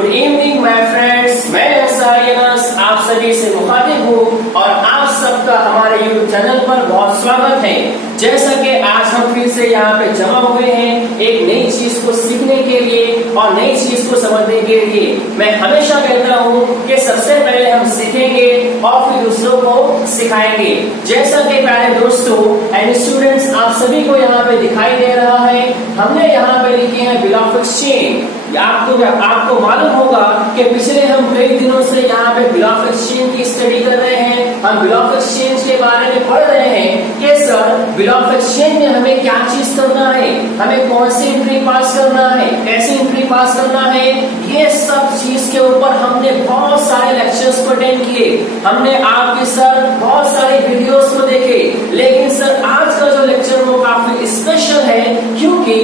Good evening my friends, मैं अंसारियस आप सभी से मुखातिब हूँ और आप सबका हमारे यूट्यूब चैनल पर बहुत स्वागत है। जैसा कि आज हम फिर से यहाँ पे जमा हुए हैं एक नई चीज को सीखने के लिए और नई चीज को समझने के लिए। मैं हमेशा कहता हूँ कि सबसे पहले हम सीखेंगे और फिर दूसरों को सिखाएंगे। जैसा कि प्यारे दोस्तों एंड स्टूडेंट्स, आप सभी को यहाँ पे दिखाई दे रहा है, हमने यहाँ पे लिखे हैं बिल ऑफ एक्सचेंज। आपको मालूम होगा कि पिछले हम कई दिनों से यहाँ पे बिल ऑफ एक्सचेंज की स्टडी कर रहे हैं। हम बिल ऑफ एक्सचेंज के बारे में पढ़ रहे हैं कि सर बिल ऑफ एक्सचेंज में हमें क्या चीज करना है, हमें कौन सी एंट्री पास करना है, कैसी एंट्री पास करना है। ये सब चीज के ऊपर हमने बहुत सारे लेक्चर्स को अटेंड किए, हमने आपके सर बहुत सारे वीडियोस को देखे। लेकिन सर आज का जो लेक्चर वो काफी स्पेशल है, क्योंकि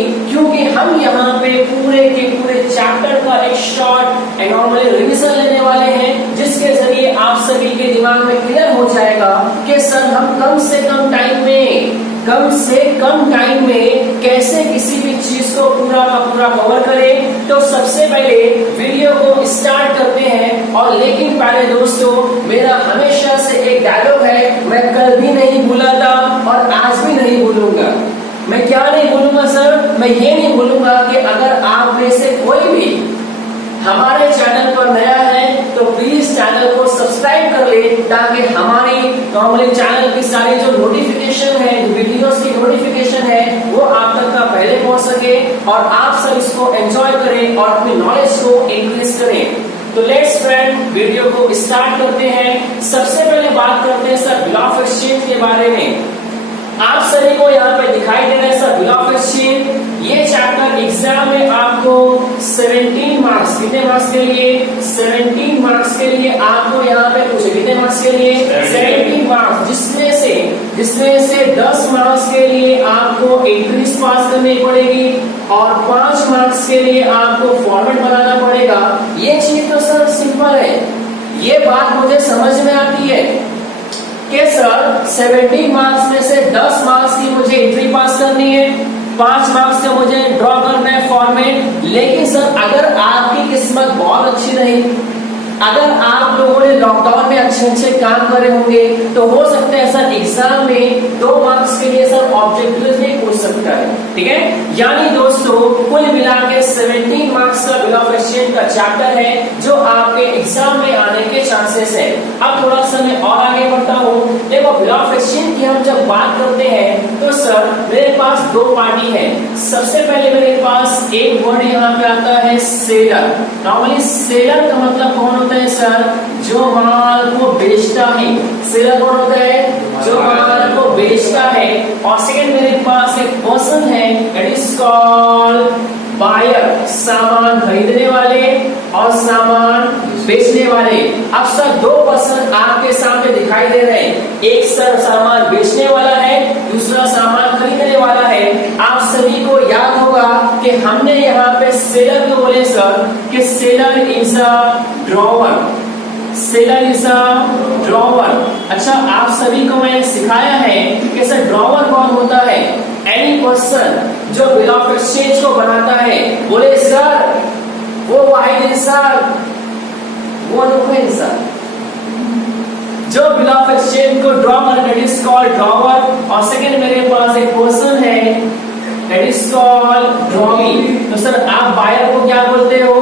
हम यहाँ पे पूरे के पूरे चैप्टर का एक शॉर्ट एंड नॉर्मली रिवीजन लेने वाले हैं, जिसके जरिए आप सभी के दिमाग में क्लियर हो जाएगा कि सर हम कम से कम टाइम में कैसे किसी भी चीज को पूरा का पूरा कवर करें। तो सबसे पहले वीडियो को स्टार्ट करते हैं। और लेकिन प्यारे दोस्तों, मेरा हमेशा से एक डायलॉग है, मैं कल भी नहीं भूला था और आज भी नहीं भूलूंगा। मैं क्या नहीं भूलूंगा सर? मैं ये नहीं भूलूंगा कि अगर आप में से कोई भी हमारे चैनल पर नया है तो प्लीज चैनल को सब्सक्राइब कर ले, ताकि हमारी नॉर्मली चैनल की सारी जो नोटिफिकेशन है, वीडियोस की नोटिफिकेशन है, वो आप तक का पहले पहुंच सके और आप सब इसको एंजॉय करें और अपनी नॉलेज को इंक्रीज करें। तो लेट्स फ्रेंड वीडियो को स्टार्ट करते हैं। सबसे पहले बात करते हैं सर बिल ऑफ एक्सचेंज के बारे में। आप सभी को यहाँ पे दिखाई दे रहा है सर बिल ऑफ एक्सचेंज। ये चैप्टर एग्जाम में आपको 17 मार्क्स, कितने मार्क्स के लिए? 17 मार्क्स के लिए आपको यहाँ पे पूछे, कितने मार्क्स के लिए? 17 मार्क्स, जिसमें से 10 मार्क्स के लिए आपको एंट्रीज पास करनी पड़ेगी और 5 मार्क्स के लिए आपको फॉर्मेट बनाना पड़ेगा। ये चीज तो सर सिंपल है, ये बात मुझे समझ में आती है कि सर 17 मार्क्स में से 10 मार्क्स की मुझे एंट्री पास करनी है, 5 मार्क्स का मुझे ड्रॉ करना है फॉर्मेट। लेकिन सर अगर आपकी किस्मत बहुत अच्छी रही, अगर आप लोगों ने लॉकडाउन में अच्छे काम करे होंगे, तो हो सकता है सर एग्जाम में 2 मार्क्स के लिए सर ऑब्जेक्टिव भी पूछ सकता है। ठीक है, यानी दोस्तों कुल मिला के 17 मार्क्स का बिल ऑफ एक्सचेंज का चैप्टर है जो आपके एग्जाम में आने के चांसेस है। अब थोड़ा सा मैं और आगे बढ़ता हूँ। देखो बिल ऑफ एक्सचेंज की हम जब बात करते हैं तो सर मेरे पास 2 पार्टी है। सबसे पहले मेरे पास एक वर्ड यहाँ पे आता है सेलर। नॉर्मली सेलर का मतलब कौन होता है सर? जो माल को बेचता है। सेलर कौन होता है? जो माल को बेचता है। और सेकंड मेरे पास एक पर्सन है, इट इज कॉल्ड बायर, सामान खरीदने वाले और सामान बेचने वाले। अब सर 2 पर्सन आपके सामने दिखाई दे रहे हैं, एक सर सामान बेचने वाला है, दूसरा सामान खरीदने वाला है। आप सभी को याद होगा कि हमने यहाँ पे सेलर को बोले सर कि seller is a drawer, seller is a drawer. अच्छा, आप सभी को मैंने सिखाया है कि सर ड्रॉवर कौन होता है? एनी पर्सन जो बिल ऑफ एक्सचेंज को बनाता है। बोले सर वो वाहिद इंसान, वो अनोखा इंसान जो बिल ऑफ एक्सचेंज को ड्रॉ करता है, इट इज कॉल्ड ड्रॉवर। और सेकंड मेरे पास एक पर्सन है, इट इज कॉल्ड ड्रॉवी। तो सर आप बायर को क्या बोलते हो?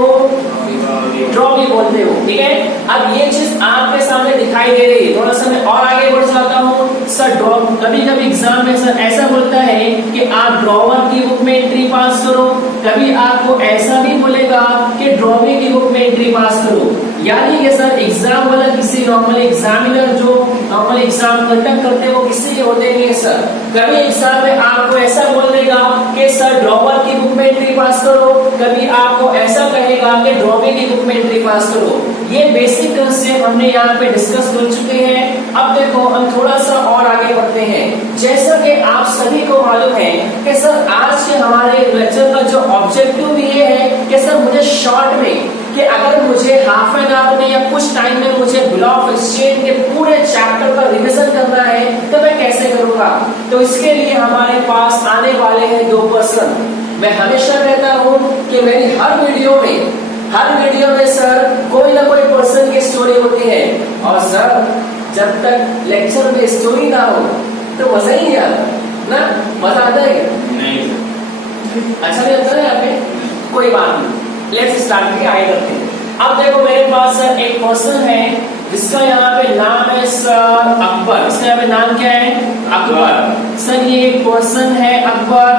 ड्रॉवी बोलते हो। ठीक है, अब ये चीज आपके सामने दिखाई दे रही है। थोड़ा सा मैं और आगे बढ़ जाता हूँ। सर कभी कभी एग्जाम में सर ऐसा बोलता है कि आप ड्रॉवर की बुक में एंट्री पास करो, कभी आपको ऐसा भी बोलेगा कि ड्रॉवी की बुक में एंट्री पास करो। यानी कि सर एग्जाम वाला किसी नॉर्मल एग्जामिनर जो नॉर्मल एग्जाम कंडक्ट करते हैं वो किसी के होते नहीं है सर। कभी एग्जाम में आपको ऐसा बोल देगा कि सर ड्रॉवर की बुक में एंट्री पास करो, कभी आपको ऐसा कहेगा कि ड्रॉवी की बुक में एंट्री पास करो। ये बेसिक कंसेप्ट हमने यहाँ पे डिस्कस कर चुके हैं। अब देखो हम थोड़ा सा और आगे बढ़ते हैं। जैसा कि आप सभी को मालूम है कि सर आज के हमारे लेक्चर का जो ऑब्जेक्टिव भी ये है कि सर मुझे शॉर्ट में, कि अगर मुझे हाफ एन आवर में या कुछ टाइम में मुझे बिल ऑफ एक्सचेंज के पूरे चैप्टर का रिवीजन करना है तो मैं कैसे करूंगा? तो इसके लिए हमारे पास आने वाले हैं 2 पर्सन। मैं हमेशा कहता हूँ कि मेरी हर वीडियो में हर वीडियो में सर कोई ना कोई पर्सन की स्टोरी होती है, और सर जब तक लेक्चर में स्टोरी ना हो तो मजा ही नहीं आता ना। मजा आता है क्या? नहीं। अच्छा नहीं लगता है यहाँ पे? कोई बात नहीं, लेट्स स्टार्ट के आगे करते हैं। अब देखो मेरे पास सर एक पर्सन है जिसका यहाँ पे नाम है सर अकबर। इसका यहाँ पे नाम क्या है? अकबर। सर ये एक पर्सन है अकबर,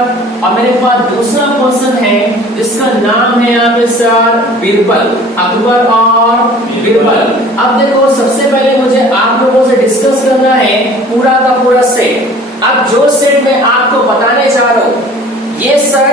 और मेरे पास दूसरा पर्सन है जिसका नाम है यहाँ पे सर बीरबल। अकबर और बीरबल। अब देखो सबसे पहले मुझे आप लोगों से डिस्कस करना है पूरा का पूरा सेट। अब जो सेट मैं आपको बताने जा रहा हूँ ये सर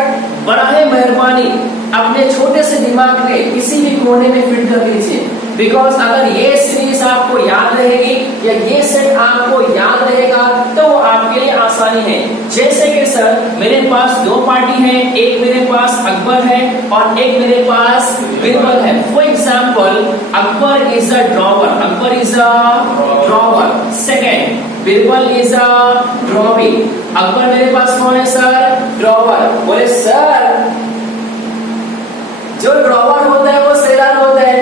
बड़ा है मेहरबानी अपने छोटे से दिमाग में किसी भी कोने में फिट कर लीजिए, बिकॉज अगर ये सीरीज आपको याद रहेगी या ये सेट आपको याद रहेगा तो वो आपके लिए आसानी है। जैसे कि सर मेरे पास दो पार्टी है, एक मेरे पास अकबर है और एक मेरे पास बीरबल है। For example Akbar is a drawer, Akbar is a drawer. Second Birbal is a drawing. Akbar मेरे पास कौन है सर? ड्रॉवर। बोले सर जो ड्रॉवर होता है वो सेलर होता है,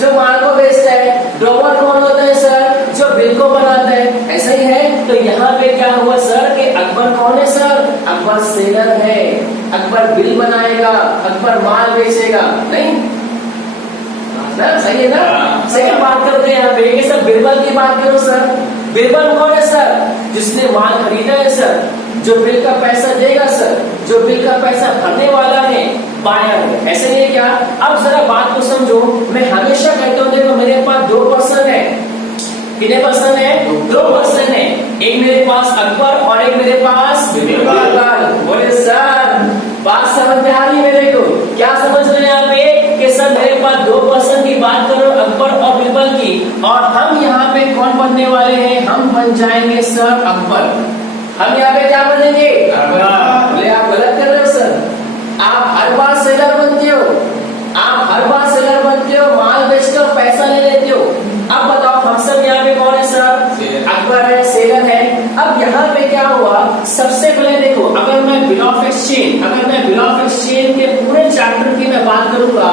जो माल को बेचता है। ड्रॉवर कौन होता है सर? जो बिल को बनाता है। ऐसा ही है। तो यहाँ पे क्या हुआ सर कि अकबर कौन है सर? अकबर सेलर है, अकबर बिल बनाएगा, अकबर माल बेचेगा। नहीं ना? सही है ना? सही बात करते हैं यहाँ पे कि सर बीरबल की बात करो सर। बीरबल कौन है सर? जिसने माल खरीदा है सर, जो बिल का पैसा देगा सर, जो बिल का पैसा भरने वाला है, बायर है। ऐसे नहीं है क्या? अब जरा बात को समझो। मैं हमेशा कहता हूँ देखो मेरे पास दो पर्सन है। कितने पर्सन है? दो पर्सन है। एक मेरे पास अकबर और एक मेरे पास बीरबल। बोले सर बात समझ में आ रही मेरे को? क्या समझ रहे हैं आप कि सर मेरे पास दो पर्सन की बात करो अकबर और बीरबल की, और हम यहाँ पे कौन बनने वाले हैं? हम बन जाएंगे सर अकबर। हम यहाँ पे क्या बनेंगे? बोले आप गलत कर रहे हो सर। आप हर बार सेलर बनते हो, आप हर बार सेलर बनते हो, माल बेचते हो, पैसा ले लेते हो। अब बताओ हम सब यहाँ पे कौन है सर? अकबर है, सेलर है। अब यहाँ पे क्या हुआ? सबसे पहले देखो अगर मैं बिल ऑफ एक्सचेंज, अगर मैं बिल ऑफ एक्सचेंज के पूरे चैप्टर की मैं बात करूंगा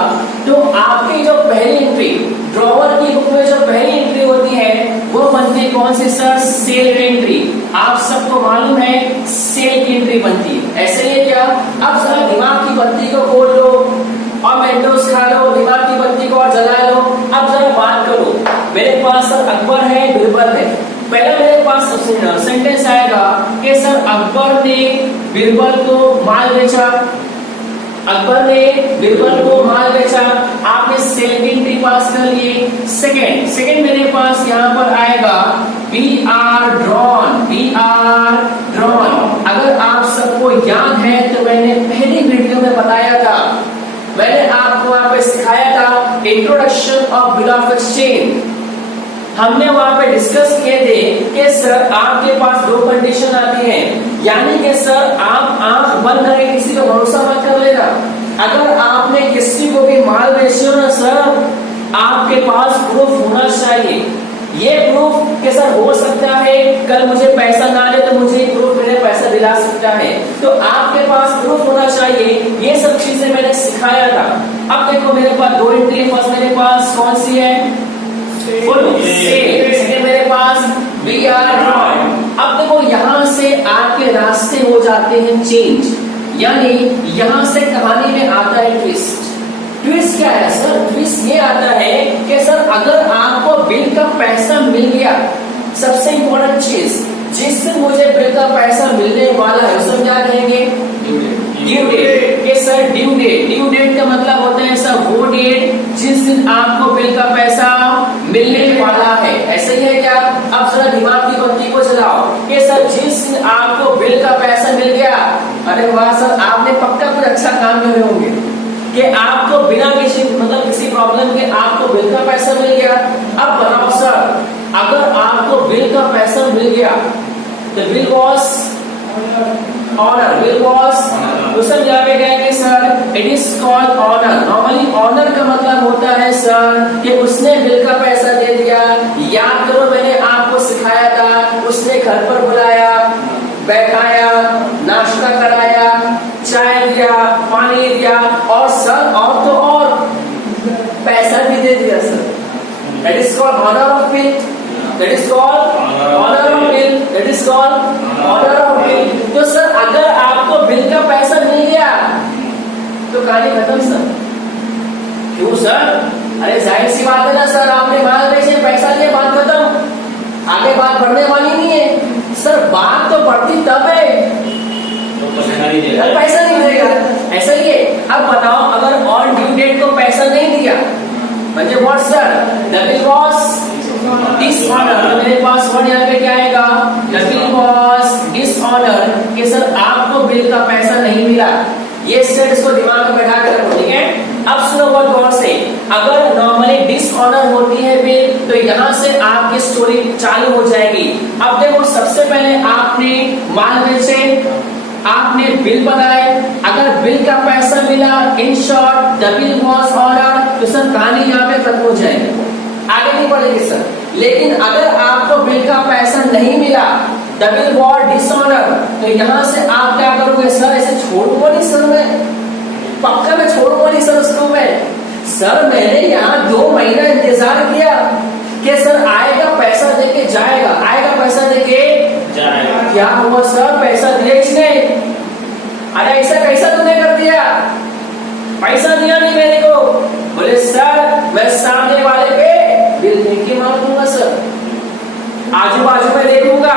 तो आपकी जो पहली एंट्री ड्रॉवर की बुक में जो पहली एंट्री होती है वो बनती है कौन सी सर? सेल की एंट्री। आप सबको मालूम है सेल की एंट्री बनती है। ऐसे ही क्या? अब जरा दिमाग की बत्ती को खोल लो और मेंटोस खा लो, दिमाग की बत्ती को और जला लो। अब जरा बात करो मेरे पास सर अकबर है, बीरबल है। पहले मेरे पास सेंटेंस आएगा कि सर अकबर ने बीरबल को माल बेचा, अकबर ने बीरबल को माल बेचा। आपने सेल की एंट्री पास कर लिए। सेकंड मेरे पास यहाँ पर आएगा B R drawn, B R drawn. अगर आप सबको याद है तो मैंने पहली वीडियो में बताया था, मैंने आपको वहां पे सिखाया था introduction of bill of exchange. हमने वहां पे डिस्कस किए थे कि सर आपके पास दो कंडीशन आती है, यानी कि सर आप आंख बंद करके किसी का भरोसा मत कर लेना। अगर आपने किसी को भी माल बेचे हो ना सर, आपके पास प्रूफ होना चाहिए। ये प्रूफ कि सर हो सकता है कल मुझे पैसा ना दे तो मुझे प्रूफ मेरे पैसा दिला सकता है, तो आपके पास प्रूफ होना चाहिए। ये सब चीजें मैंने सिखाया था। अब देखो मेरे पास दो एंट्री, फर्स्ट मेरे पास कौन सी है? सेल। मेरे पास बी आर ड्रॉन। अब देखो यहाँ से आपके रास्ते हो जाते हैं चेंज, यानी यहाँ से कहानी में आता है ट्विस्ट। ट्विस्ट क्या है सर? ट्विस्ट ये आता है कि सर अगर आपको बिल का पैसा मिल गया, सबसे इंपॉर्टेंट चीज जिस दिन मुझे बिल का पैसा मिलने वाला है उसे क्या कहेंगे? Due date. कि sir due date, due date का मतलब होता है सर वो डेट जिस दिन आपको बिल का पैसा मिलने वाला है। ऐसे ही है क्या? अब जरा दिमाग की बत्ती को जलाओ कि सर जिस दिन आपको बिल का पैसा मिल गया, अरे वाह सर आपने पक्का कुछ अच्छा काम करे होंगे कि आपको बिना किसी मतलब किसी प्रॉब्लम के आपको बिल का पैसा मिल गया। अब बताओ सर अगर आपको बिल का पैसा मिल गया तो bill was honour, bill was तो सब यहाँ पे कहेंगे sir it is called honour. Normally honour का मतलब होता है सर कि उसने बिल का पैसा दे दिया। याद करो मैंने आपको सिखाया था, उसने घर पर बुलाया, बैठाया, नाश्ता कराया, चाय दिया, पानी दिया, और सर और तो और called honour of bill, that is called honour of bill, that is called honour of bill. तो सर अगर आपको बिल का पैसा मिल गया तो कहानी खत्म सर। क्यों सर? अरे जाहिर सी बात है ना सर, आपने माल बेचे, पैसा लिए, बात खत्म, आगे बात बढ़ने वाली नहीं है सर। बात तो बढ़ती तब है पैसा नहीं देगा, ऐसा ही है। अब बताओ अगर ऑन ड्यू डेट को पैसा नहीं दिया म्हणजे what sir, the bill was dishonour. तो मेरे पास वर्ड यहाँ पे क्या आएगा, द बिल वाज डिसऑनर, कि सर आपको बिल का पैसा नहीं मिला। ये सेट इसको दिमाग में बैठा के रखो, ठीक है। अब सुनो वर्ड गौर से, अगर नॉर्मली डिसऑनर होती है बिल तो यहाँ से आपकी स्टोरी चालू हो जाएगी। अब देखो सबसे पहले आपने माल बेचे, आपने बिल बनाए, अगर बिल का पैसा मिला, in short the bill was honoured, तो सर कहानी यहाँ पे खत्म हो जाएगी, आगे नहीं बढ़ेगी सर। लेकिन अगर आपको बिल का पैसा नहीं मिला, द बिल वाज डिसऑनर्ड, तो यहाँ से आप क्या करोगे सर, ऐसे छोड़ूंगा नहीं सर, मैं पक्का मैं छोड़ूंगा नहीं सर उसको मैं। सर मैंने यहाँ 2 महीना इंतजार किया कि सर आएगा पैसा देके जाएगा, आएगा पैसा देके जाएगा। क्या हुआ सर, पैसा दिया इसने? अरे ऐसा कैसा तुमने कर दिया, पैसा दिया नहीं मेरे को? बोले सर मैं सामने वाले पे बिल देख के मार दूंगा सर, आजू बाजू में देखूंगा,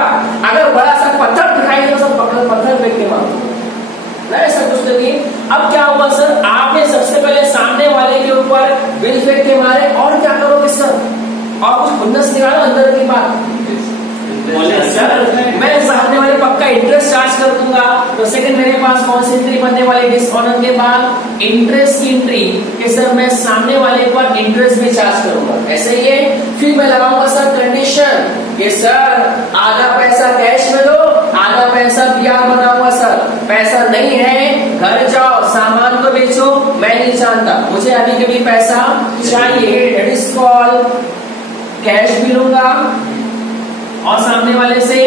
अगर बड़ा सा पत्थर दिखाई दे तो सब पत्थर फेंक के मार दूंगा, ऐसा कुछ नहीं। अब क्या हुआ सर, आपने सबसे पहले सामने वाले के ऊपर बिल फेंक के मारे, और क्या करोगे सर, और कुछ खुन्नस निकालो अंदर की बात। बोले सर मैं सामने वाले पक्का इंटरेस्ट चार्ज कर दूंगा। तो सेकंड मेरे पास कौन सी एंट्री बनने वाली डिसऑनर के बाद, इंटरेस्ट की एंट्री, कि सर मैं सामने वाले पर इंटरेस्ट भी चार्ज करूंगा, ऐसे ही है। फिर मैं लगाऊंगा सर कंडीशन कि सर आधा पैसा कैश में दो, आधा पैसा ब्याज बनाऊंगा सर, पैसा नहीं है घर जाओ सामान को बेचो, मैं नहीं जानता, मुझे अभी के भी पैसा चाहिए, दैट इज कॉल्ड कैश भी लूंगा और सामने वाले से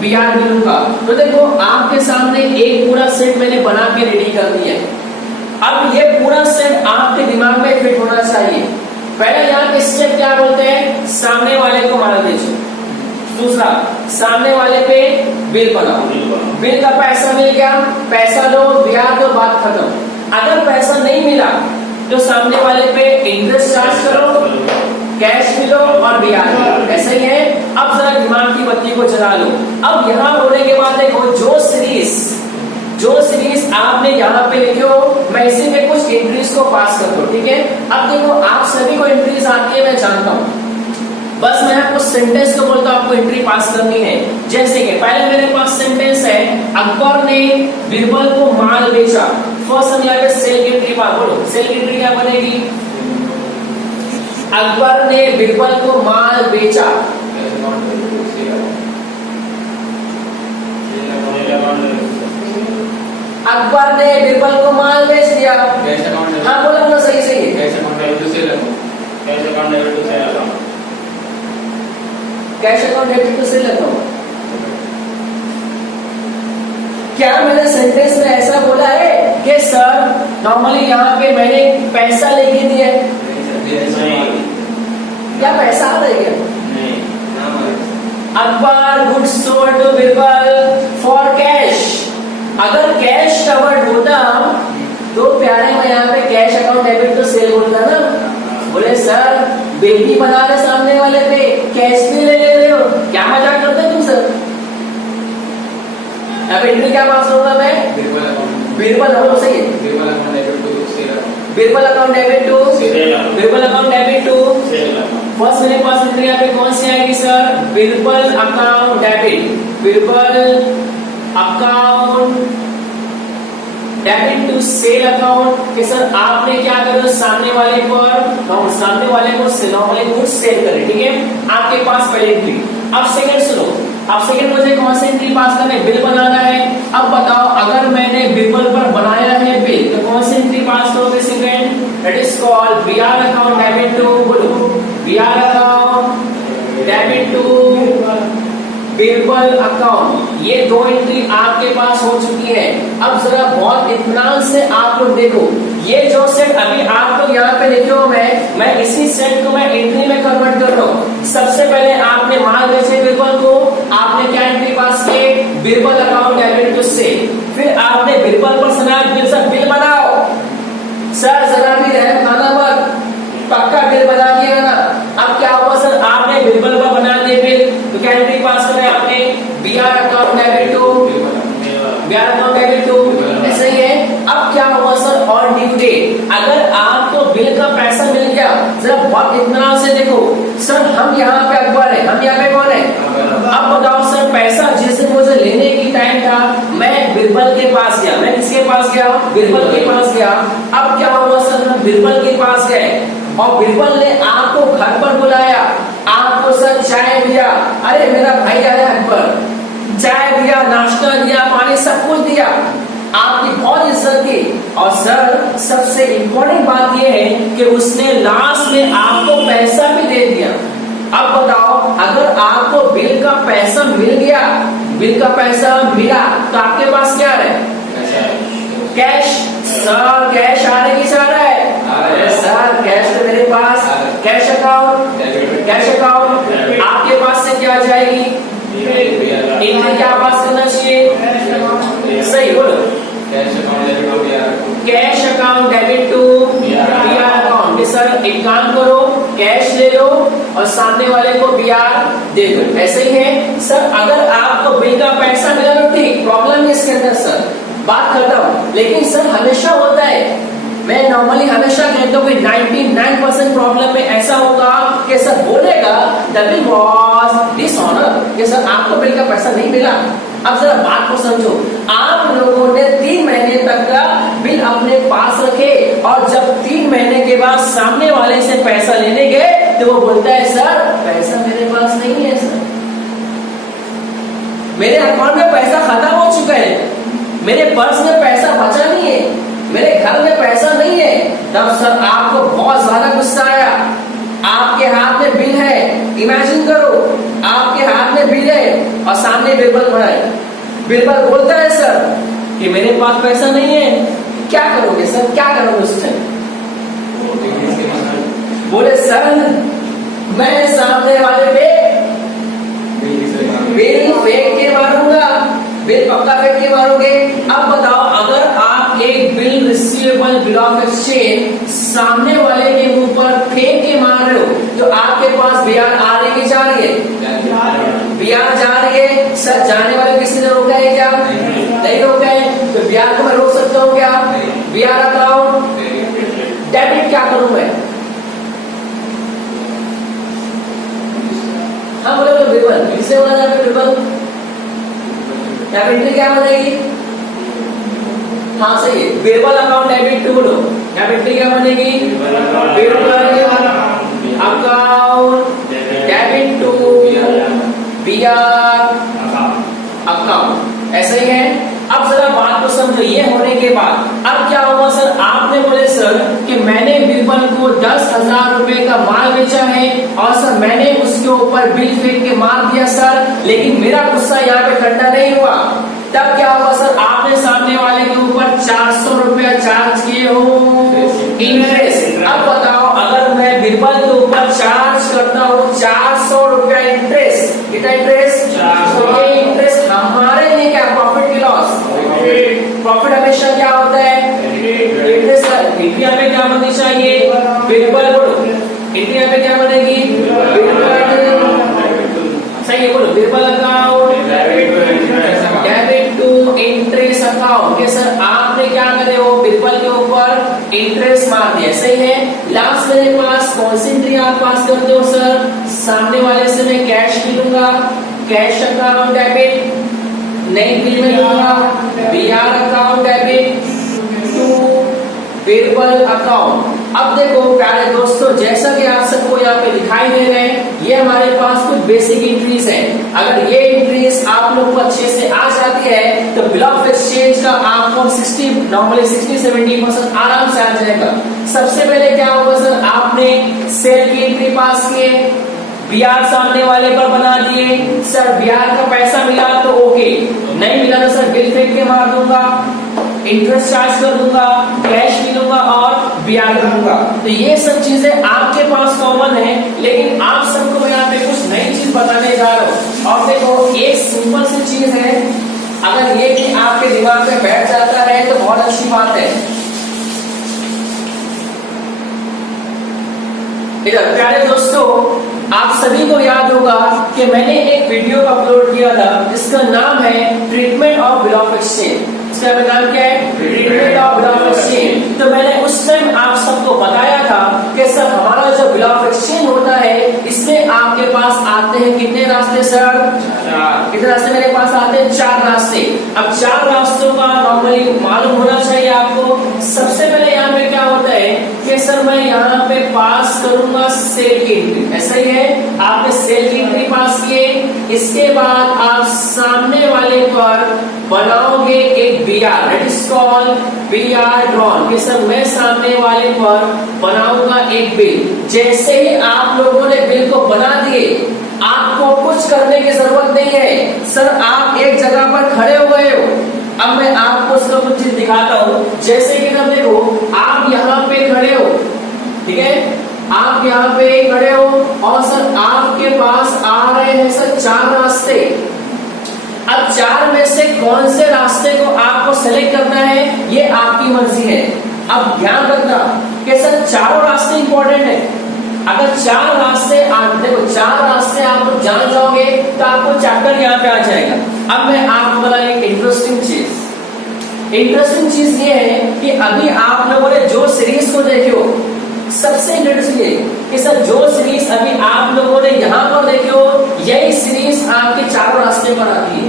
ब्याज भी लूंगा। तो देखो आपके सामने एक पूरा सेट मैंने बना के रेडी कर दिया है। अब ये पूरा सेट आपके दिमाग में फिट होना चाहिए। पहले यहाँ के स्टेप क्या बोलते हैं, सामने वाले को माल बेचो, दूसरा सामने वाले पे बिल बनाओ, बिल का पैसा मिल गया, पैसा लो, ब्याज दो, बात खत्म। अगर पैसा नहीं मिला तो सामने वाले पे इंटरेस्ट चार्ज करो, कैश भी लो और ब्याज, ऐसा ही है। अब जरा दिमाग की बत्ती को जला लो। अब यहाँ बोलने के बाद देखो जो सीरीज आपने यहाँ पे लिखे हो, मैं इसी में कुछ एंट्रीज को पास कर दो, ठीक है। अब देखो आप सभी को एंट्रीज आती है, मैं जानता हूँ, बस मैं आपको सेंटेंस को बोलता हूँ, आपको एंट्री पास करनी है। जैसे कि पहले मेरे पास सेंटेंस है, अकबर ने बीरबल को माल बेचा। फर्स्ट हम यहाँ पे सेल की एंट्री पास, बोलो सेल की एंट्री क्या बनेगी, अकबर ने बीरबल को माल बेचा। अकबर ने बीरबल को माल बेच दिया। हाँ बोलो बोलो, सही सही। Cash account debit to sale account. क्या मैंने सेंटेंस में ऐसा बोला है कि सर नॉर्मली यहाँ पे मैंने पैसा लेके दिया है, क्या पैसा आ रहा है? Akbar goods sold to Birbal for cash. अगर कैश कवर्ड होता तो प्यारे में यहाँ पे cash account debit to sale बोलता ना। बोले सर बिल भी बना रहे सामने वाले पे, कैश भी ले रहे हो, क्या मजाक करते तुम सर? अब एंट्री क्या पास होगा मैं, बीरबल हो सही है, Birbal account debit to first मेरे पास एंट्री यहाँ पे कौन सी आएगी sir, Birbal account debit to sale account. कि सर आपने क्या करो, सामने वाले पर सामने वाले को नॉर्मली गुड्स सेल करे, ठीक है, आपके पास पहले एंट्री। अब सेकंड सुनो, अब सेकंड मुझे कौन सी एंट्री पास करना है, बिल बनाना है। अब बताओ अगर मैंने बीरबल पर बनाया है बिल तो कौन सी एंट्री पास करोगे second, that is called BR account debit to, बोलो BR account debit to Birbal account, ये दो एंट्री आपके पास हो चुकी है। अब जरा बहुत इत्मीनान से आप लोग देखो, ये जो सेट अभी आप लोग यहाँ पे लिखे हो, मैं इसी सेट को मैं एंट्री में कन्वर्ट कर रहा हूँ। सबसे पहले आपने माल बेचे बिरबल को, आपने क्या एंट्री पास किए, बिरबल अकाउंट डेबिट टू से, फिर आपने बिरबल पर सनात बिल सर बिल बनाओ, सर जरा भी रहम खाना मत, पक्का बिल बना दिया ना। अब क्या हुआ सर, आपने बिरबल पर बना दिए बिल, तो क्या एंट्री पास करें आपने, BR account debit to, BR account debit to, ऐसा ही है। अब क्या हुआ सर, ऑन ड्यू डेट अगर आपको बिल का पैसा मिल गया, जरा बहुत इत्मीनान से देखो सर, हम यहाँ पे अकबर है, हम यहाँ पे कौन है, अब बताओ सर, पैसा जिस दिन मुझे लेने की टाइम था, मैं बिरबल के पास गया, मैं किसके पास गया, बिरबल के पास गया। अब क्या हुआ सर, हम बिरबल के पास गए और बिरबल ने आपको घर पर बुलाया, आपको सर चाय दिया, अरे मेरा भाई आ रहा है अकबर, चाय दिया, नाश्ता दिया, पानी सब कुछ दिया, आपकी बहुत इज्जत की। और सर सबसे इम्पोर्टेंट बात यह है कि उसने लास्ट में आपको पैसा भी दे दिया। अब बताओ, अगर आपको बिल का पैसा मिल गया, बिल का पैसा मिला, तो आपके पास क्या है, कैश। सर कैश आ रहा है कि आ रहा है, सर कैश तो मेरे पास, कैश अकाउंट, कैश अकाउंट आपके पास से क्या जाएगी, एंट्री क्या पास करना चाहिए, सही बोलो, cash account debit to BR account. Sir एक काम करो, कैश ले लो और सामने वाले को बीआर दे दो, ऐसे ही है सर। अगर आपको बिल का पैसा मिला तो ठीक, प्रॉब्लम है इसके अंदर सर, बात खत्म। लेकिन सर हमेशा होता है, मैं नॉर्मली हमेशा कहता हूँ कि 99% प्रॉब्लम में ऐसा होगा कि सर बोलेगा द बिल वाज डिसऑनर, कि सर आपको बिल का पैसा नहीं मिला। अब जरा बात को समझो, आप लोगों ने 3 महीने तक का बिल अपने पास रखे और जब 3 महीने के बाद सामने वाले से पैसा लेने गए तो वो बोलता है सर पैसा मेरे पास नहीं है, सर मेरे अकाउंट में पैसा खत्म हो चुका है, मेरे पर्स में पैसा बचा नहीं है, मेरे घर में पैसा नहीं है। तब सर आपको बहुत ज्यादा गुस्सा आया, आपके हाथ में बिल है, इमेजिन करो आपके हाथ में बिल है और सामने बिरबल खड़ा है, बिरबल बोलता है सर कि मेरे पास पैसा नहीं है, क्या करोगे सर, क्या करोगे उस टाइम, बोले सर मैं सामने वाले पे बिल फेंक के मारूंगा, बिल पक्का फेंक के मारोगे। अब बताओ, अगर आप एक bill receivable bill of exchange सामने वाले के मुंह पर फेंक के मार रहे हो तो आपके पास बीआर आ रही है, जा रही है, बीआर जा रही है। सर जाने वाले किसी ने रोका है क्या, नहीं रोका है, तो बीआर को मैं रोक सकता हूँ क्या, बीआर अकाउंट डेबिट क्या करूं मैं, हाँ बोलो तो बिरबल, किससे बोला जाता है बिरबल, डेबिट क्या बनेगी, हाँ सही है, बिरबल अकाउंट डेबिट टू बोलो, डेबिट क्या बनेगी, Birbal account debit to BR account, ऐसा ही है। अब जरा बात को समझो, ये होने के बाद अब क्या हुआ सर, आपने बोले सर कि मैंने बिरबल को 10,000 रुपए का माल बेचा है और सर मैंने उसके ऊपर बिल फेंक के मार दिया सर, लेकिन मेरा गुस्सा यहाँ पे ठंडा नहीं हुआ। तब क्या हुआ सर, आपने सामने वाले के ऊपर 400 रुपया चार्ज किए हो इंटरेस्ट। अब बताओ, अगर मैं बिरबल के ऊपर चार्ज करता हूँ 400 रुपया इंटरेस्ट, कितना इंटरेस्ट, तो ये इंटरेस्ट हमारे लिए क्या, प्रॉफिट की लॉस, प्रॉफिट हमेशा क्या होता है, इंटरेस्ट। इंडिया में क्या बननी चाहिए, बिरबल बोलो, इंडिया में क्या बनेगी, सही है बोलो, Birbal account debit to interest account. के सर आपने क्या करे हो, बिरबल के ऊपर इंटरेस्ट मार दिया, सही है। लास्ट मेरे पास कौन सी एंट्री आप पास करते हो सर, सामने वाले से मैं कैश मिलूंगा, कैश अकाउंट डेबिट, नई बिल में लूंगा BR account debit to Birbal account. अब देखो प्यारे दोस्तों, जैसा कि आप सबको यहाँ पे दिखाई दे रहे हैं, ये हमारे पास कुछ बेसिक एंट्रीज हैं। अगर ये एंट्रीज आप लोग को अच्छे से आ जाती है तो बिल ऑफ एक्सचेंज का आपको 60-70% आराम से आ जाएगा। सबसे पहले क्या होगा सर, आपने सेल की एंट्री पास किए, ब्याज सामने वाले पर बना दिए, सर ब्याज का पैसा मिला तो ओके, नहीं मिला तो सर बिल फेंक के मार दूंगा, इंटरेस्ट चार्ज कर दूंगा, कैश भी लूंगा और ब्याज दूंगा। तो ये सब चीजें आपके पास कॉमन है, लेकिन आप सबको मैं यहाँ पे कुछ नई चीज बताने जा रहा हूँ। और देखो एक सिंपल सी चीज है, अगर ये भी आपके दिमाग में बैठ जाता है तो बहुत अच्छी बात है। इधर प्यारे दोस्तों, आप सभी को याद होगा कि मैंने एक वीडियो अपलोड किया था जिसका नाम है treatment of bill of exchange. इसका नाम क्या है? Treatment of bill of exchange. तो मैंने उस टाइम आप सबको बताया था कि सर हमारा जो बिल ऑफ एक्सचेंज होता है इसमें आपके पास आते हैं कितने रास्ते सर? कितने रास्ते मेरे पास आते हैं? 4 रास्ते। अब 4 रास्तों का नॉर्मली मालूम होना चाहिए आपको। सबसे पहले यहाँ पे क्या होता है कि सर मैं यहाँ पे पास करूंगा सेल की एंट्री, ऐसा ही है, आपने सेल की एंट्री पास किए, इसके बाद आप सामने वाले पर बनाओगे एक BR, that is called BR drawn, कि सर मैं सामने वाले पर बनाऊंगा एक बिल। जैसे ही आप लोगों ने बिल को बना दिए, आपको कुछ करने की जरूरत नहीं है, सर आप एक जगह पर खड़े हो गए हो। अब मैं आपको उसका कुछ चीज दिखाता हूँ। जैसे कि ना देखो, आप यहाँ पे खड़े हो, ठीक है, आप यहाँ पे खड़े हो और सर आपके पास आ रहे हैं सर 4 रास्ते। अब 4 में से कौन से रास्ते को आपको सेलेक्ट करना है ये आपकी मर्जी है। अब ध्यान रखना कि सर चारों रास्ते इंपॉर्टेंट है। अगर 4 रास्ते देखो 4 रास्ते आप लोग जान जाओगे तो आपको चैप्टर यहाँ पे आ जाएगा। अब मैं आपको बता एक इंटरेस्टिंग चीज ये है कि अभी आप लोगों ने जो सीरीज को देखे हो, सबसे इंटरेस्टिंग है कि सर जो सीरीज अभी आप लोगों ने यहाँ पर देखे हो, यही सीरीज आपके 4 रास्ते पर आती है।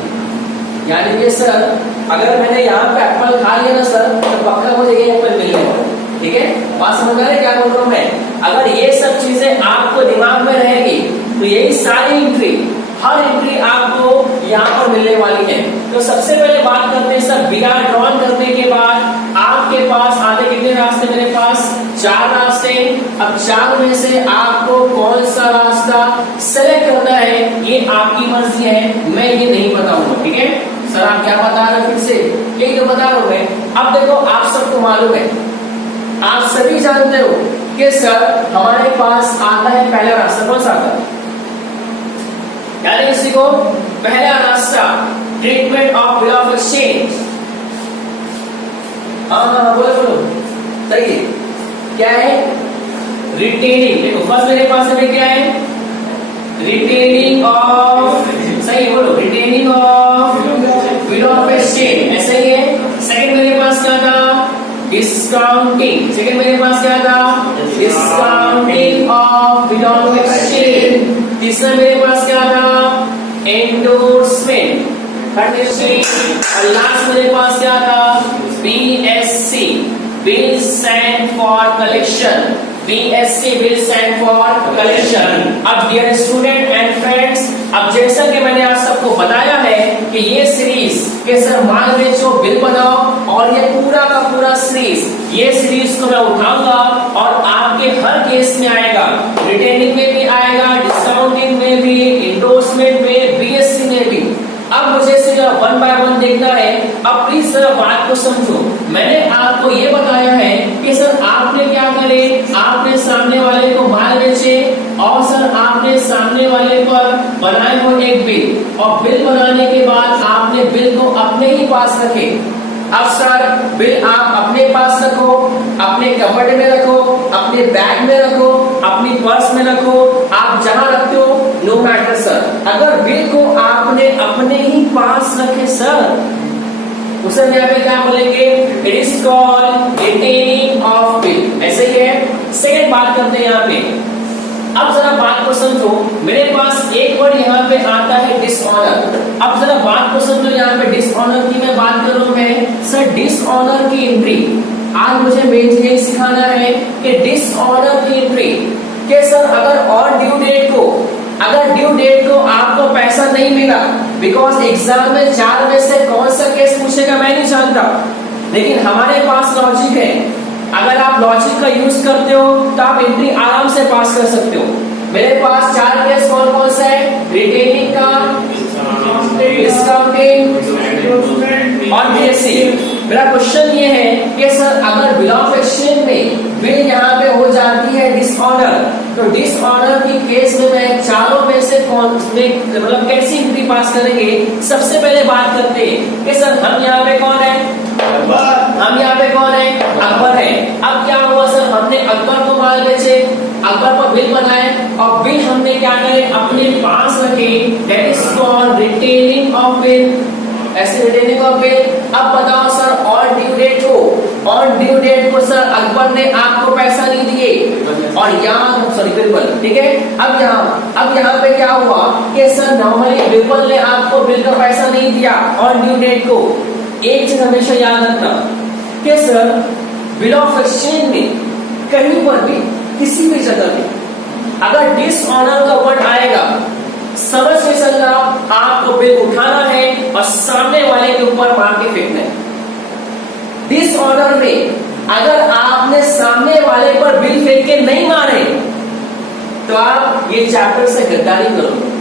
यानी कि सर अगर मैंने यहाँ पे एप्पल खा लिया ना सर, तो पक्का मुझे ये एप्पल मिल गया, ठीक है, बात समझ आ रही है क्या बोल रहा हूँ मैं। अगर ये सब चीजें आपको दिमाग में रहेगी तो यही सारी एंट्री, हर एंट्री आपको यहाँ पर मिलने वाली है। तो सबसे पहले बात करते हैं सर बीआर ड्रॉन करने के बाद आपके पास आते कितने रास्ते? मेरे पास 4 रास्ते। अब 4 में से आपको कौन सा रास्ता सेलेक्ट करना है ये आपकी मर्जी है, मैं ये नहीं बताऊंगा, ठीक है। सर आप क्या बता रहे हो? फिर से यही तो बता रहा हूं मैं। अब देखो आप सबको मालूम है, आप सभी जानते हो कि सर हमारे पास आता है पहला रास्ता। कौन सा आता है? यानी किसी को पहला रास्ता treatment of bill of exchange. हाँ बोलो बोलो, सही है। क्या है? रिटेनिंग। देखो फर्स्ट मेरे पास अभी क्या है? रिटेनिंग ऑफ, सही बोलो, retaining of bill of exchange, ऐसा ही है। सेकंड मेरे पास क्या था? डिस्काउंटिंग। सेकंड मेरे पास क्या था? Discounting of bill of exchange. तीसरा मेरे पास क्या था? एंडोर्समेंट। और लास्ट मेरे पास क्या था? BSc, bill stand for collection. BSC will stand for collection। अब डियर स्टूडेंट एंड फ्रेंड्स, अब जैसा कि मैंने आप सबको बताया है कि ये सीरीज के सर माल बेचो बिल बनाओ, और ये पूरा का पूरा सीरीज, ये सीरीज को मैं उठाऊंगा और आपके हर केस में आएगा। रिटेनिंग में भी आएगा, डिस्काउंटिंग में भी, इंडोर्समेंट में, BSC में भी। अब मुझे सिर्फ 1 बाय 1 देखना है। अब प्लीज जरा बात को समझो। मैंने आपको ये बताया है कि सर आपने क्या करे, आपने सामने वाले को माल बेचे और सर आपने सामने वाले पर बनाए हो एक बिल, और बिल बनाने के बाद आपने बिल को अपने ही पास रखे। अब सर बिल आप अपने पास रखो, अपने कपबोर्ड में रखो, अपने बैग में रखो, अपनी पर्स में रखो, आप जहां रखते हो नो मैटर सर। अगर बिल को आपने अपने ही पास रखे सर, उसे यहाँ पे क्या बोलेंगे? It is called retaining of bill, ऐसे ही है। सेकंड बात करते हैं यहाँ पे। अब जरा बात को समझो, मेरे पास एक वर्ड यहाँ पे आता है डिसऑनर। अब जरा बात को समझो, यहाँ पे डिसऑनर की मैं बात करूं मैं, सर डिसऑनर की एंट्री आज मुझे मेन यही सिखाना है कि डिसऑनर की एंट्री के सर अगर ऑन ड्यू डेट को, अगर ड्यू डेट को आपको पैसा नहीं मिला, बिकॉज एग्जाम में 4 में से कौन सा केस पूछेगा मैं नहीं जानता, लेकिन हमारे पास लॉजिक है। अगर आप लॉजिक का यूज करते हो तो आप एंट्री आराम से पास कर सकते हो। मेरे पास 4 केस कौन कौन सा है? रिटेनिंग का, डिस्काउंटिंग और बीएससी। मेरा क्वेश्चन ये है कि सर अगर बिल ऑफ एक्सचेंज में बिल यहाँ पे हो जाती है डिसऑर्डर, तो डिसऑर्डर की केस में मैं चारों में से कौन में मतलब कैसी एंट्री पास करेंगे? सबसे पहले बात करते हैं कि सर हम यहाँ पे कौन है? हम यहाँ पे कौन है? अकबर है। अब क्या हुआ सर, हमने अकबर को माल बेचे, अकबर पर बिल बनाए और बिल हमने क्या करे? अपने पास रखे। That is called retaining of bill. ऐसे रिटेनिंग ऑफ बिल। अब बताओ सर ऑन ड्यू डेट को सर अकबर ने आपको पैसा नहीं दिए और यहाँ सॉरी बिरबल, ठीक है। अब यहाँ पे क्या हुआ कि सर नॉर्मली बिरबल ने आपको बिल का पैसा नहीं दिया ऑन ड्यू डेट को। एक चीज हमेशा याद रखना कि सर बिल ऑफ एक्सचेंज में कहीं पर भी किसी भी जगह में अगर डिसऑनर का वर्ड आएगा, समझ के चलना आपको बिल उठाना है और सामने वाले के ऊपर मार के फेंकना है। डिसऑनर में अगर आपने सामने वाले पर बिल फेंक के नहीं मारे तो आप ये चैप्टर से गद्दारी करोगे।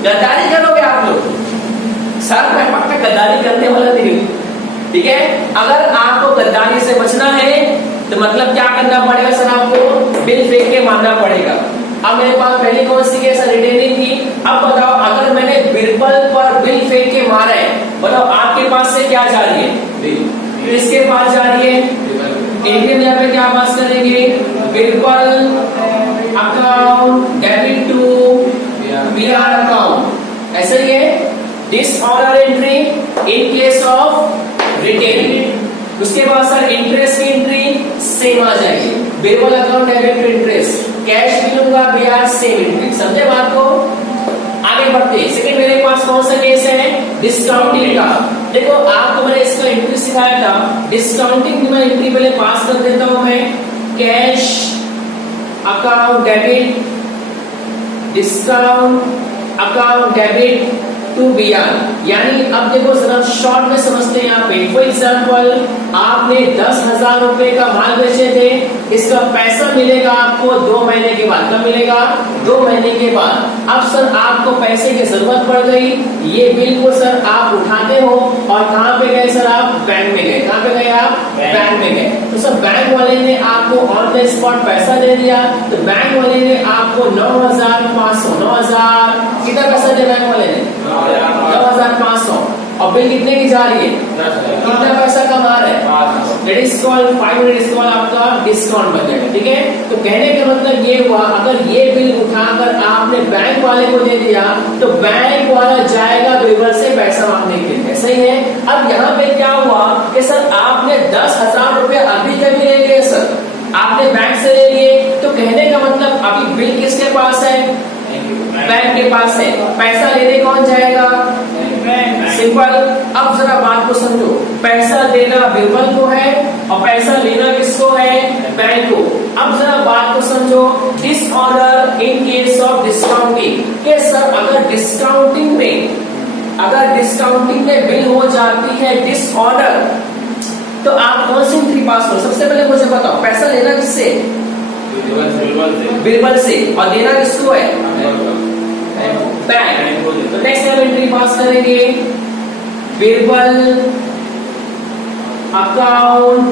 गद्दारी करोगे आप लोग। सर मैं पक्का गद्दारी करने वाला नहीं हूं, ठीक है। अगर आपको गद्दारी से बचना है तो मतलब क्या करना पड़ेगा सर? आपको बिल फेंक के मारना पड़ेगा। अब मेरे पास पहली कौन सी केस रिटेनिंग की। अब बताओ अगर मैंने बिरबल पर बिल फेंक के मारा है, बताओ आपके पास से क्या जा रही है? किसके पास जा रही है? एटीएम यहाँ पे क्या पास करेंगे? Birbal account debit to BR account. ऐसा ही है dishonour entry in case of retaining. उसके बाद सर इंटरेस्ट की एंट्री सेम आ जाएगी। Birbal account debit to interest, cash भी लूंगा ब्याज सेम एंट्री। समझे बात को? आगे बढ़ते हैं। सेकंड मेरे पास कौन सा केस है? डिस्काउंटिंग का। देखो आपको मैंने इसका एंट्री सिखाया था। डिस्काउंटिंग की मैं एंट्री पहले पास कर देता हूं मैं। Cash account debit, discount account debit to BR. यानी अब देखो जरा शॉर्ट में समझते हैं यहाँ पे। फॉर एग्जाम्पल आपने 10,000 रुपए का माल बेचे थे, इसका पैसा मिलेगा आपको 2 महीने के बाद। कब मिलेगा? 2 महीने के बाद। अब सर आपको पैसे की जरूरत पड़ गई, ये बिल को सर आप उठाते हो और कहाँ पे गए सर? आप बैंक में गए। कहाँ पे गए आप? बैंक में गए। तो सर बैंक वाले ने आपको ऑन द स्पॉट पैसा दे दिया, तो बैंक वाले ने आपको 9,500 9,000 कितना पैसा दिया बैंक वाले ने? 9,500। और बिल कितने की जा रही है? कितना पैसा कमा रहे हैं? That is called 500 is called आपका डिस्काउंट बन जाएगा, ठीक है। तो कहने का मतलब ये हुआ अगर ये बिल उठाकर आपने बैंक वाले को दे दिया तो बैंक वाला जाएगा बिरबल से पैसा मांगने के लिए। सही है। अब यहाँ पे क्या हुआ कि सर आपने 10,000 रुपए अभी कभी ले लिए सर, आपने बैंक से ले लिए, तो कहने का मतलब अभी बिल किसके पास है? बैंक के पास है। पैसा लेने कौन जाएगा? सिंपल। अब जरा बात को समझो, पैसा देना बिरबल को है और पैसा लेना किसको है? बैंक को। अब जरा बात को समझो, disorder in case of discounting के सर अगर डिस्काउंटिंग में बिल हो जाती है डिसऑर्डर, तो आप कौन सी एंट्री पास करो? सबसे पहले मुझे बताओ, पैसा लेना किससे? बिरबल से। और देना किसको है? बैंक। तो नेक्स्ट हम एंट्री पास करेंगे बिरबल अकाउंट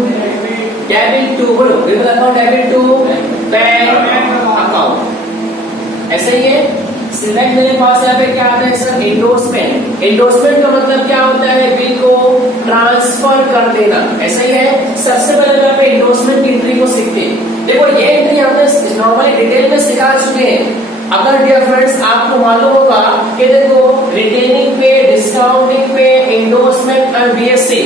डेबिट टू, बोलो Birbal account debit to bank account. ऐसे ही है। सिलेक्ट मेरे पास यहाँ पे क्या आता है सर? एंडोर्समेंट। एंडोर्समेंट का मतलब क्या होता है? बिल को ट्रांसफर कर देना। ऐसा ही है। सबसे पहले यहाँ पे एंडोर्समेंट की एंट्री को सीखते हैं। देखो ये एंट्री हमने नॉर्मली डिटेल में सिखा चुके हैं। अगर डियर फ्रेंड्स आपको मालूम होगा कि देखो रिटेनिंग पे, डिस्काउंटिंग पे, एंडोर्समेंट और बीएससी,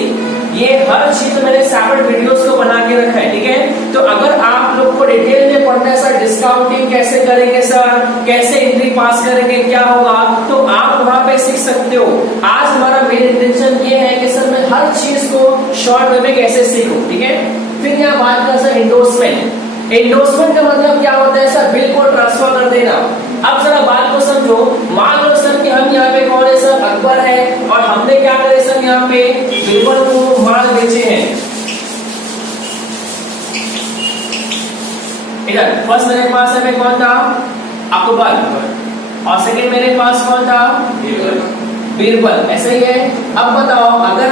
ये हर चीज मैंने सेपरेट वीडियोस को बना के रखा है, ठीक है। तो अगर आप लोग को डिटेल में पढ़ना है सर डिस्काउंटिंग कैसे करेंगे सर, कैसे एंट्री पास करेंगे, क्या होगा, तो आप वहां पे सीख सकते हो। आज हमारा मेन इंटेंशन ये है कि सर मैं हर चीज को शॉर्ट वे में कैसे सीखूं, ठीक है। फिर यहाँ बात कर सर एंडोर्समेंट। एंडोर्समेंट का मतलब क्या होता है सर? बिल को ट्रांसफर कर देना। अब जरा बात को समझो, मान लो सर कि हम यहाँ पे कौन है सर? अकबर है और हमने क्या करे सर यहाँ पे बिरबल को माल बेचे हैं। इधर फर्स्ट मेरे पास है कौन था, अकबर, और सेकंड मेरे पास कौन था, बीरबल। ऐसा ही है। अब बताओ अगर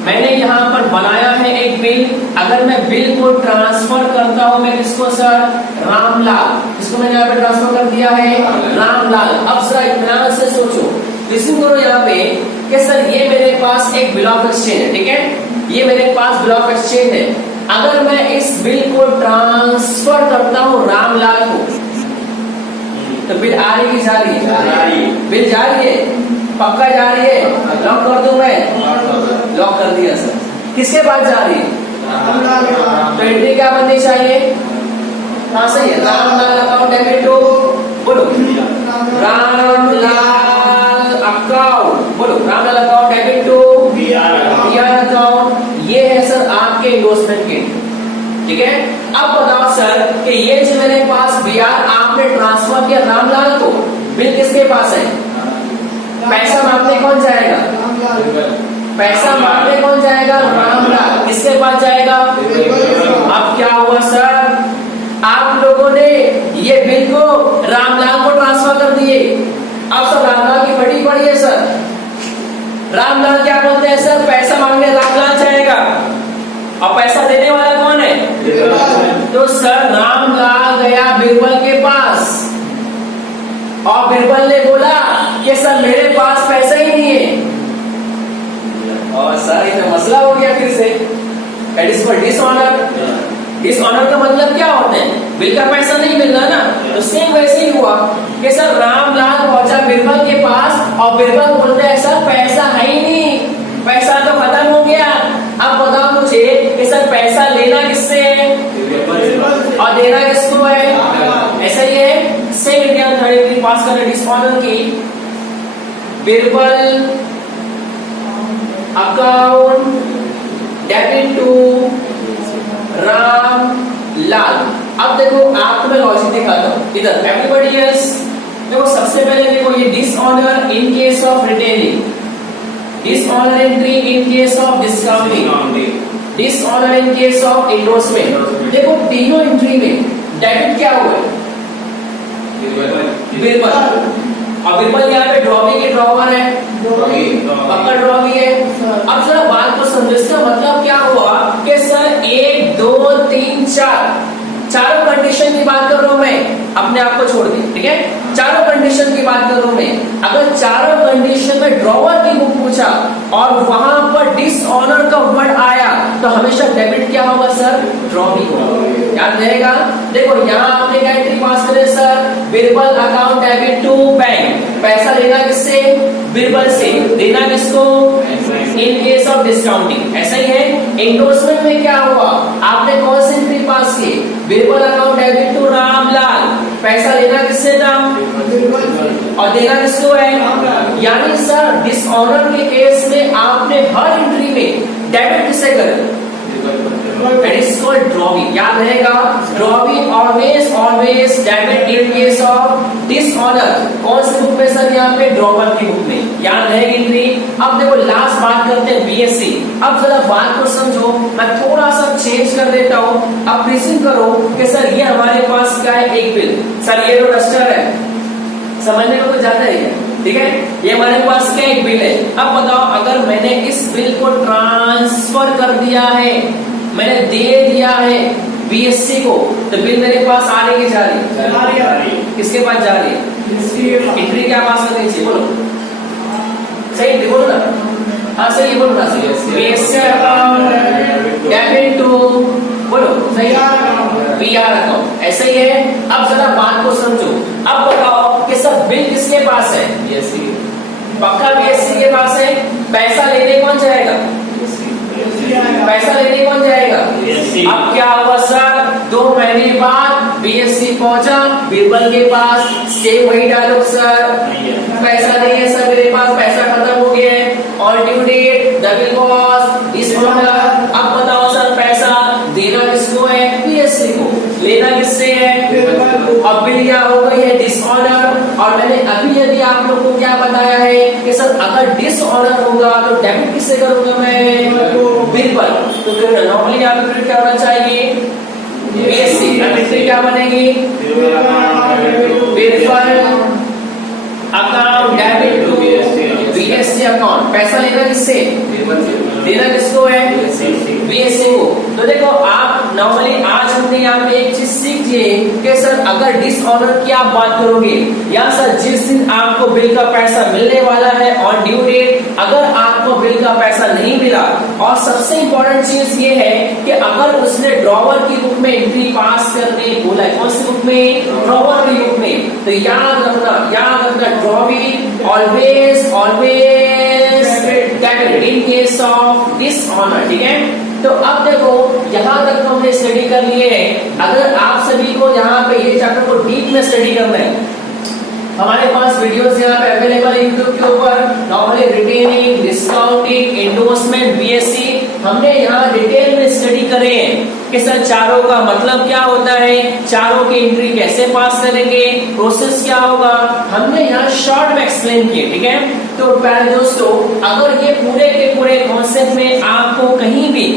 मैंने यहाँ पर बनाया है एक बिल, अगर मैं बिल को ट्रांसफर करता हूँ मैं किसको सर, रामलाल, इसको मैंने यहाँ पे ट्रांसफर कर दिया है रामलाल। अब सर इत्मीनान से सोचो, लिसन करो यहाँ पे कि सर ये मेरे पास एक बिल ऑफ एक्सचेंज है, ठीक है, ये मेरे पास बिल ऑफ एक्सचेंज है। अगर मैं इस बिल को ट्रांसफर करता हूँ रामलाल को, तो बिल आ रही की जा रही है, बिल जा रही है, पक्का जा रही है, लॉक कर दूं मैं, लॉक कर दिया सर। किसके पास जा रही है, तो एंट्री क्या बननी चाहिए, कहां से है, रामलाल अकाउंट डेबिट टू, बोलो रामलाल अकाउंट, बोलो Ramlal account debit to BR account. ये है सर आपके इन्वेस्टमेंट के, ठीक है। अब बताओ सर कि ये जो मेरे पास बीआर आपने ट्रांसफर किया रामलाल को, बिल किसके पास है, पैसा मांगने कौन जाएगा, पैसा मांगने कौन जाएगा, रामलाल। किसके पास जाएगा, अब क्या हुआ सर, आप लोगों ने ये बिल को रामलाल को ट्रांसफर कर दिए। अब सर रामलाल की बड़ी पड़ी है सर, रामलाल क्या बोलते हैं सर, पैसा मांगने रामलाल जाएगा, और पैसा देने वाला कौन है, तो सर रामलाल गया बीरबल के पास, और बीरबल ने बोला कि सर मेरे पास पैसा ही नहीं है, और सर ये मसला हो गया फिर से, डिसऑनर। डिसऑनर का मतलब क्या होता है, बिल का पैसा नहीं मिल रहा ना, तो सेम वैसे ही हुआ कि सर रामलाल पहुंचा बीरबल के पास, और बीरबल बोलते हैं सर पैसा है ही नहीं, पैसा तो खत्म हो गया। अब बताओ मुझे कि सर पैसा लेना किससे है और देना किसको है, ऐसा ही है। सेम इंडिया थर्ड पास कर डिसऑनर की, Birbal account debit to Ramlal. अब देखो आपको मैं लॉजिक दिखाता हूँ, इधर एवरीबॉडी एल्स देखो, सबसे पहले देखो ये dishonour in case of retaining, dishonour entry in case of discounting, dishonour in case of endorsement. देखो तीनों एंट्री में डेबिट क्या हुआ है, बीरबल, और बीरबल यहाँ पे ड्रॉवी की ड्रॉवर है, पक्का ड्रॉवी है। अब जरा बात को समझो, इसका मतलब क्या हुआ कि सर 1 2 3 4 चारों कंडीशन की बात कर रहा हूं मैं, अपने आप को छोड़ दी, ठीक है, चारों कंडीशन की बात कर रहा हूं मैं। अगर चारों कंडीशन में ड्रॉवर की बुक पूछा और वहां पर डिसऑनर का वर्ड आया, तो हमेशा डेबिट क्या होगा सर, ड्रॉवी होगा, याद रहेगा। देखो यहाँ आपने क्या एंट्री पास करे sir, Birbal account debit to bank, पैसा लेना किससे, बीरबल से, देना किसको, इन केस ऑफ डिस्काउंटिंग। ऐसा ही है एंडोर्समेंट में क्या हुआ, आपने कौन सी एंट्री पास की, Birbal account debit to Ramlal, पैसा लेना किससे था, और देना किसको है। यानी सर डिसऑनर के केस में आपने हर एंट्री में डेबिट किससे करें, That is called drawing. याद रहेगा, drawing always debit in case of dishonor। कौन सी बुक में सर, यहाँ पे ड्रॉवर की बुक में, याद रहेगी एंट्री। अब देखो लास्ट बात करते हैं बीएससी। अब जरा बात को समझो, मैं थोड़ा सा चेंज कर देता हूँ। अब प्रिज्यूम करो कि सर ये हमारे पास क्या है, एक बिल, सर ये तो डस्टर है, समझने में कुछ जाता है, ठीक है, ये हमारे पास क्या एक बिल है। अब बताओ अगर मैंने इस बिल को ट्रांसफर कर दिया है, मैंने दे दिया है बीएससी को, तो बिल मेरे पास आ रही है, जा रही है, किसके पास जा रही है, एंट्री क्या पास करनी चाहिए, बोलो सही, बोलो ना, हाँ सही बोलो ना, बीएससी अकाउंट डेबिट टू, बोलो सही, बीआर अकाउंट। ऐसा ही है। अब जरा बात को समझो, अब बताओ कि सब बिल किसके पास है, बीएससी, पक्का बीएससी के पास है। पैसा लेने कौन जाएगा, पैसा लेने कौन जाएगा, अब क्या हुआ सर, 2 महीने बाद बीएससी पहुंचा बीरबल के पास, सेम वही डायलॉग सर, पैसा नहीं है सर मेरे पास, पैसा खत्म हो गया है, all due date, double cost, dishonour. अब बताओ सर पैसा देना किसको है, बीएससी को, लेना किससे है, अब बिल क्या हो गई है, डिसऑनर। और मैंने अभी यदि आप लोग को क्या बताया है कि सर अगर डिसऑनर होगा तो डेबिट किससे करूंगा मैं, बीरबल। तो फिर नॉर्मली यहाँ पे क्या होना चाहिए, बीएससी, अब एंट्री क्या बनेगी? Paper account debit to BSC account. पैसा लेना किससे? देना किसको है? बीएससी को। तो देखो आप नॉर्मली आज हमने यहाँ पे एक चीज सीखिए कि सर अगर डिसऑनर की आप बात करोगे या सर जिस दिन आपको बिल का पैसा मिलने वाला है ऑन ड्यू डेट, अगर आपको बिल का पैसा नहीं मिला, और सबसे इंपॉर्टेंट चीज ये है कि अगर उसने ड्रॉवर की बुक में एंट्री पास करने बोला है, कौन सी बुक में? ड्रॉवर की बुक में। तो याद रखना drawing always debit in case of dishonour, ठीक है। तो अब देखो यहाँ तक तो हमने स्टडी कर लिए है। अगर आप सभी को यहाँ पे ये चैप्टर को डीप में स्टडी करना है, हमारे पास वीडियोस यहाँ पे अवेलेबल है यूट्यूब के ऊपर। Normally retaining, discounting, endorsement, BSc हमने यहाँ डिटेल में स्टडी करे हैं कि सर चारों का मतलब क्या होता है, चारों की एंट्री कैसे पास करेंगे, प्रोसेस क्या होगा, हमने यहाँ शॉर्ट में एक्सप्लेन किए, ठीक है। तो प्यारे दोस्तों, अगर ये पूरे के पूरे कॉन्सेप्ट में आपको कहीं भी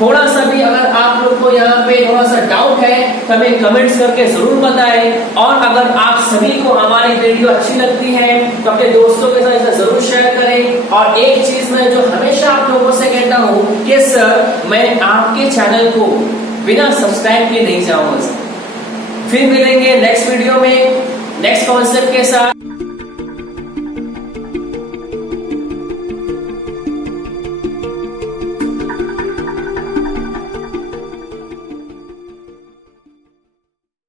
थोड़ा सा भी अगर आप लोग को यहाँ पे थोड़ा सा डाउट है तो हमें कमेंट्स करके जरूर बताएं। और अगर आप सभी को हमारी वीडियो अच्छी लगती है तो अपने दोस्तों के साथ इसे जरूर शेयर करें। और एक चीज मैं जो हमेशा आप लोगों से कहता हूँ कि सर मैं आपके चैनल को बिना सब्सक्राइब किए नहीं जाऊंगा। फिर मिलेंगे नेक्स्ट वीडियो में नेक्स्ट कॉन्सेप्ट के साथ।